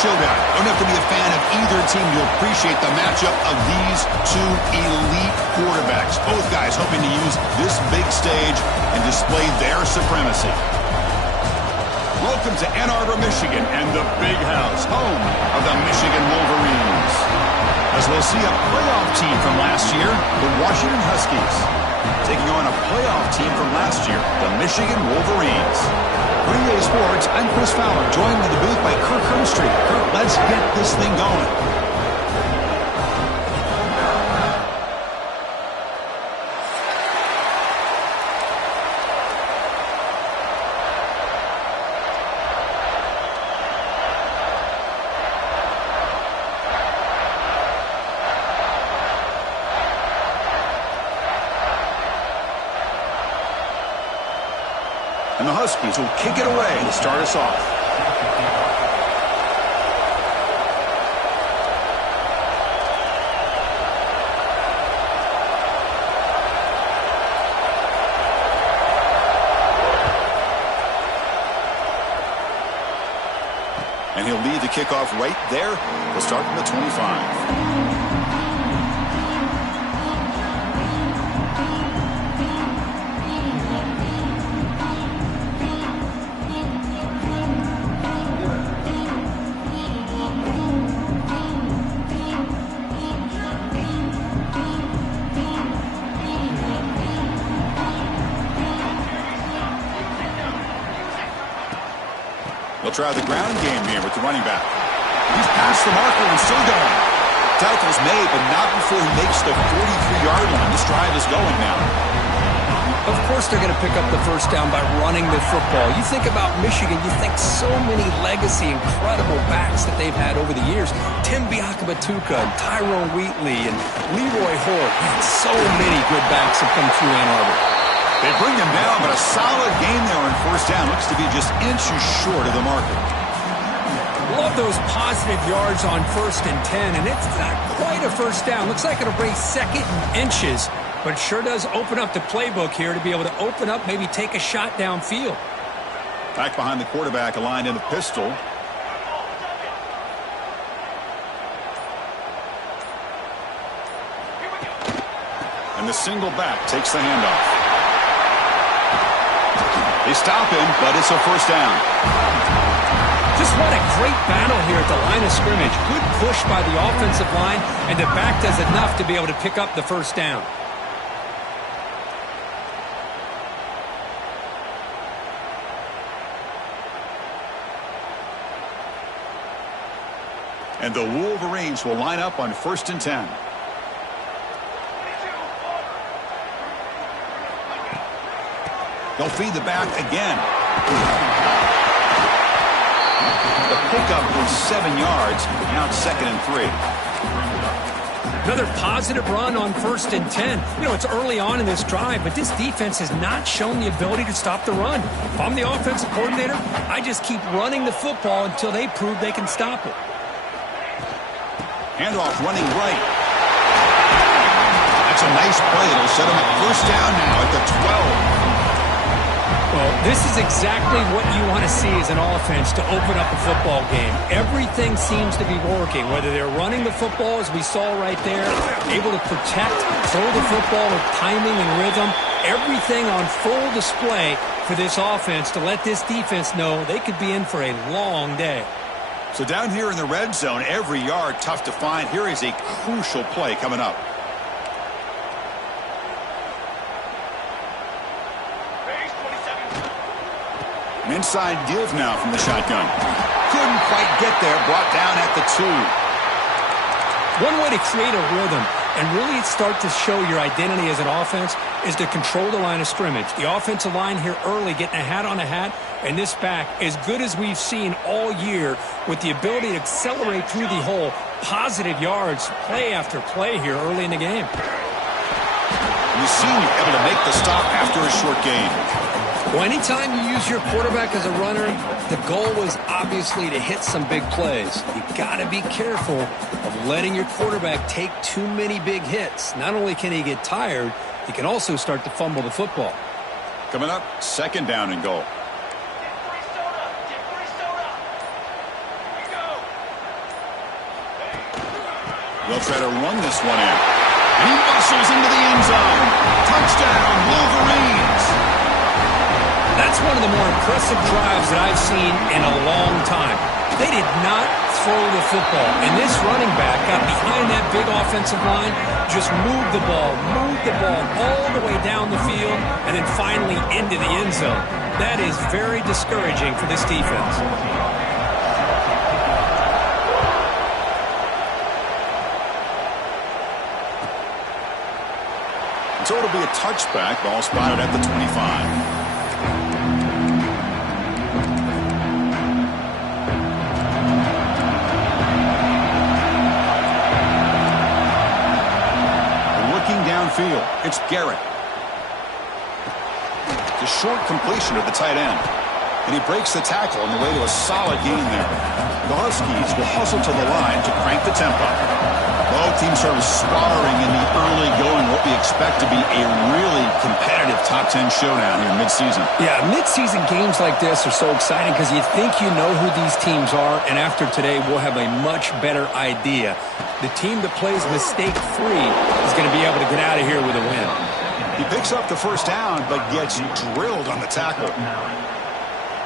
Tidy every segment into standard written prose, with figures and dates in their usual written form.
showdown. Don't have to be a fan of either team to appreciate the matchup of these two elite quarterbacks. Both guys hoping to use this big stage and display their supremacy. Welcome to Ann Arbor, Michigan, and the Big House, home of the Michigan Wolverines. As we'll see a playoff team from last year, the Washington Huskies, taking on a playoff team from last year, the Michigan Wolverines. For EA Sports, I'm Chris Fowler, joined in the booth by Kirk Herbstreit. Kirk, let's get this thing going. And the Huskies will kick it away to start us off. And he'll lead the kickoff right there to start from the 25. They'll try the ground game here with the running back. He's past the marker and still going. Tackle's made, but not before he makes the 43-yard line. This drive is going now. Of course they're going to pick up the first down by running the football. You think about Michigan, you think so many legacy, incredible backs that they've had over the years. Tim Biakabatuka and Tyrone Wheatley and Leroy Hort. Man, so many good backs have come through Ann Arbor. They bring them down, but a solid game there on first down. Looks to be just inches short of the marker. Love those positive yards on 1st and 10, and it's not quite a first down. Looks like it'll bring second and inches, but it sure does open up the playbook here to be able to open up, maybe take a shot downfield. Back behind the quarterback, aligned in the pistol. And the single back takes the handoff. They stop him, but it's a first down. Just what a great battle here at the line of scrimmage. Good push by the offensive line, and the back does enough to be able to pick up the first down. And the Wolverines will line up on 1st and 10. They'll feed the back again. The pickup was 7 yards. Now it's 2nd and 3. Another positive run on 1st and 10. You know, it's early on in this drive, but this defense has not shown the ability to stop the run. If I'm the offensive coordinator, I just keep running the football until they prove they can stop it. Handoff running right. That's a nice play. It'll set him at first down now at the 12. Well, this is exactly what you want to see as an offense to open up a football game. Everything seems to be working, whether they're running the football, as we saw right there, able to protect, throw the football with timing and rhythm, everything on full display for this offense to let this defense know they could be in for a long day. So down here in the red zone, every yard tough to find. Here is a crucial play coming up. An inside give now from the shotgun. Couldn't quite get there. Brought down at the 2. One way to create a rhythm and really start to show your identity as an offense is to control the line of scrimmage. The offensive line here early getting a hat on a hat, and this back as good as we've seen all year with the ability to accelerate through the hole. Positive yards, play after play here early in the game. And the senior able to make the stop after a short gain. Well, anytime you use your quarterback as a runner, the goal was obviously to hit some big plays. You got to be careful of letting your quarterback take too many big hits. Not only can he get tired, he can also start to fumble the football. Coming up, 2nd down and goal. They'll try to run this one in. And he muscles into the end zone. Touchdown, Wolverines. That's one of the more impressive drives that I've seen in a long time. They did not throw the football, and this running back got behind that big offensive line, just moved the ball all the way down the field, and then finally into the end zone. That is very discouraging for this defense. So it'll be a touchback. Ball spotted at the 25. Downfield, it's Garrett. It's a short completion to the tight end. And he breaks the tackle on the way to a solid gain there. The Huskies will hustle to the line to crank the tempo. Both teams sort of sparring in the early going, what we expect to be a really competitive top 10 showdown here mid-season. Yeah, mid-season games like this are so exciting because you think you know who these teams are, and after today we'll have a much better idea. The team that plays mistake-free is going to be able to get out of here with a win. He picks up the first down, but gets drilled on the tackle.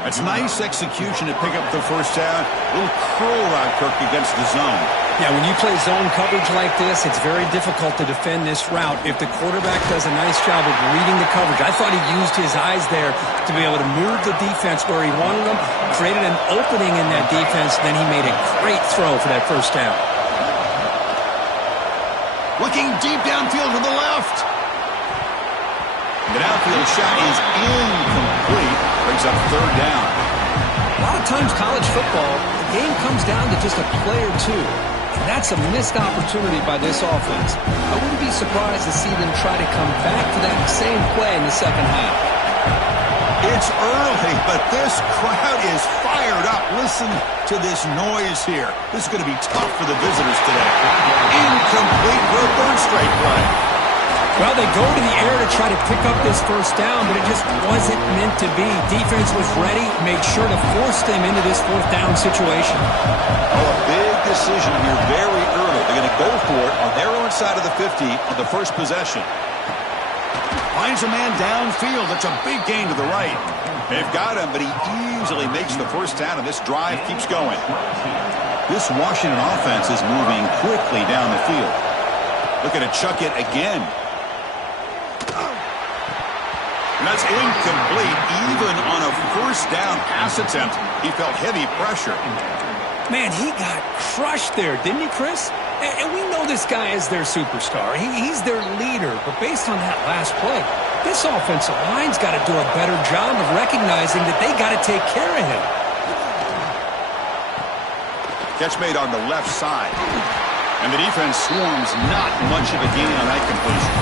That's nice execution to pick up the first down. A little curl route, Kirk, against the zone. Yeah, when you play zone coverage like this, it's very difficult to defend this route if the quarterback does a nice job of reading the coverage. I thought he used his eyes there to be able to move the defense where he wanted them, created an opening in that defense, then he made a great throw for that first down. Looking deep downfield to the left. The downfield shot is incomplete. Brings up third down. A lot of times college football, the game comes down to just a play or two. And that's a missed opportunity by this offense. I wouldn't be surprised to see them try to come back to that same play in the second half. It's early, but this crowd is fired up. Listen to this noise here. This is going to be tough for the visitors today. Incomplete for a third straight play. Well, they go to the air to try to pick up this first down, but it just wasn't meant to be. Defense was ready, made sure to force them into this fourth down situation. Oh, a big decision here very early. They're going to go for it on their own side of the 50 on the first possession. Finds a man downfield. That's a big gain to the right. They've got him, but he easily makes the first down, and this drive keeps going. This Washington offense is moving quickly down the field. Looking to chuck it again. And that's incomplete. Even on a first down pass attempt, he felt heavy pressure. Man, he got crushed there, didn't he, Chris? And we know this guy is their superstar. He's their leader. But based on that last play, this offensive line's got to do a better job of recognizing that they got to take care of him. Catch made on the left side. And the defense swarms not much of a gain on that completion.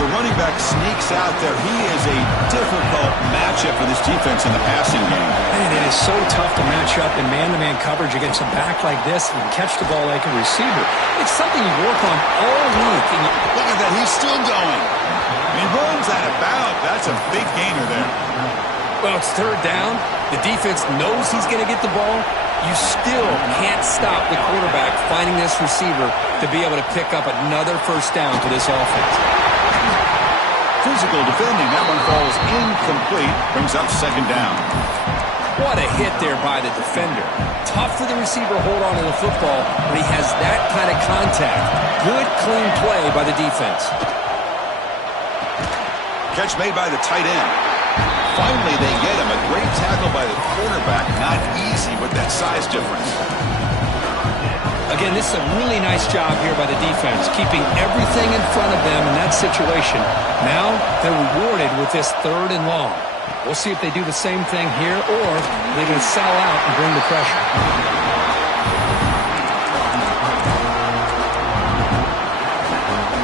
The running back sneaks out there. He is a difficult matchup for this defense in the passing game. Man, it is so tough to match up in man-to-man coverage against a back like this and catch the ball like a receiver. It's something you work on all week. And look at that. He's still going. He runs out of bounds. That's a big gainer there. Well, it's third down. The defense knows he's going to get the ball. You still can't stop the quarterback finding this receiver to be able to pick up another first down for this offense. Physical defending. That one falls incomplete. Brings up second down. What a hit there by the defender. Tough for the receiver to hold on to the football, but he has that kind of contact. Good, clean play by the defense. Catch made by the tight end. Finally, they get him. A great tackle by the quarterback. Not easy with that size difference. Again, this is a really nice job here by the defense, keeping everything in front of them in that situation. Now, they're rewarded with this third and long. We'll see if they do the same thing here, or they're going to sell out and bring the pressure.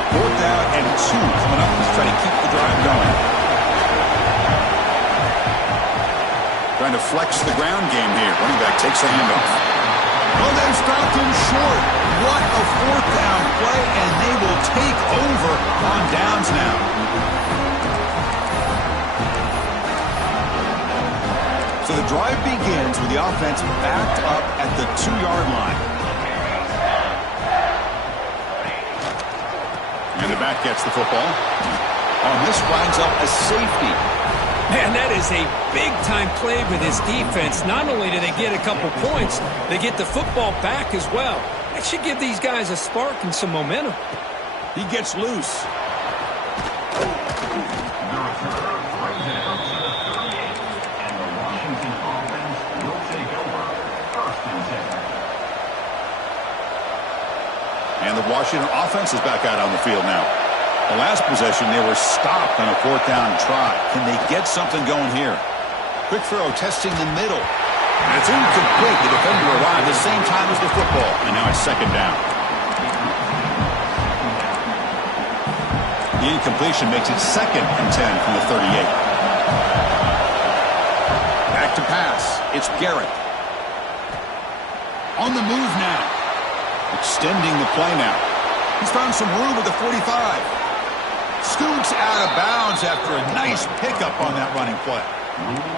Fourth down and 2 coming up to try to keep the drive going. Trying to flex the ground game here. Running back takes a handoff. Well, they've stopped him short. What a fourth down play, and they will take over on downs now. So the drive begins with the offense backed up at the 2-yard line. And the back gets the football. On this winds up a safety. Man, that is a big-time play for this defense. Not only do they get a couple points, they get the football back as well. That should give these guys a spark and some momentum. He gets loose. And the Washington offense is back out on the field now. The last possession, they were stopped on a 4th down try. Can they get something going here? Quick throw, testing the middle. And it's incomplete. The defender arrived at the same time as the football. And now it's 2nd down. The incompletion makes it 2nd and 10 from the 38. Back to pass. It's Garrett. On the move now. Extending the play now. He's found some room at the 45. Scoots out of bounds after a nice pickup on that running play.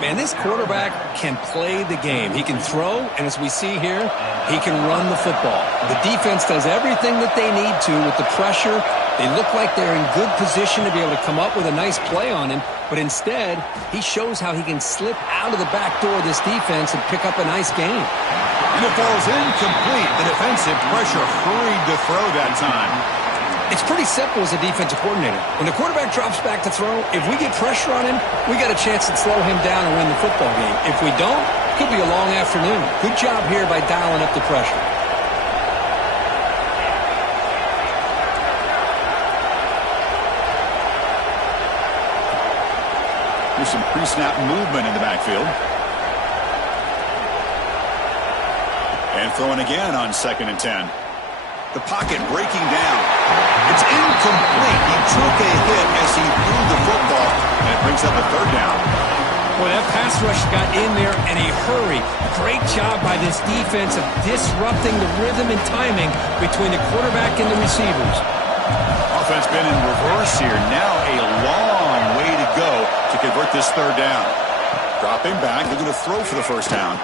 Man, this quarterback can play the game. He can throw, and as we see here, he can run the football. The defense does everything that they need to with the pressure. They look like they're in good position to be able to come up with a nice play on him, but instead, he shows how he can slip out of the back door of this defense and pick up a nice gain. And it falls incomplete. The defensive pressure hurried to throw that time. It's pretty simple as a defensive coordinator. When the quarterback drops back to throw, if we get pressure on him, we got a chance to slow him down and win the football game. If we don't, it could be a long afternoon. Good job here by dialing up the pressure. There's some pre-snap movement in the backfield. And throwing again on 2nd and 10. The pocket breaking down. It's incomplete. He took a hit as he threw the football, and it brings up a 3rd down. Boy, that pass rush got in there in a hurry. Great job by this defense of disrupting the rhythm and timing between the quarterback and the receivers. Offense been in reverse here. Now a long way to go to convert this 3rd down. Dropping back. They're going to throw for the 1st down.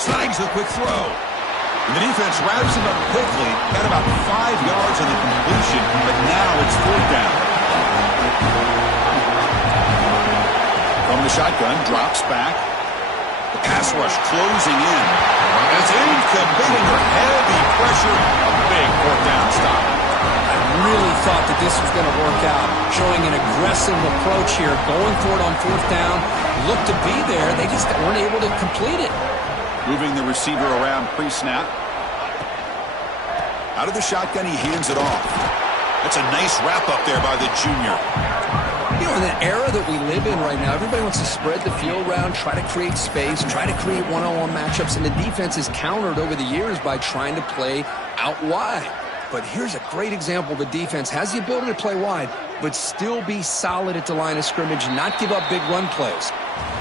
Snags the quick throw. And the defense wraps him up quickly. Got about 5 yards on the completion, but now it's 4th down. From the shotgun, drops back. The pass rush closing in. It's incomplete under heavy pressure. A big 4th down stop. I really thought that this was going to work out. Showing an aggressive approach here. Going for it on 4th down. Looked to be there. They just weren't able to complete it. Moving the receiver around pre-snap. Out of the shotgun, he hands it off. That's a nice wrap-up there by the junior. You know, in the era that we live in right now, everybody wants to spread the field around, try to create space, try to create one-on-one matchups, and the defense is countered over the years by trying to play out wide. But here's a great example. The defense has the ability to play wide, but still be solid at the line of scrimmage and not give up big run plays.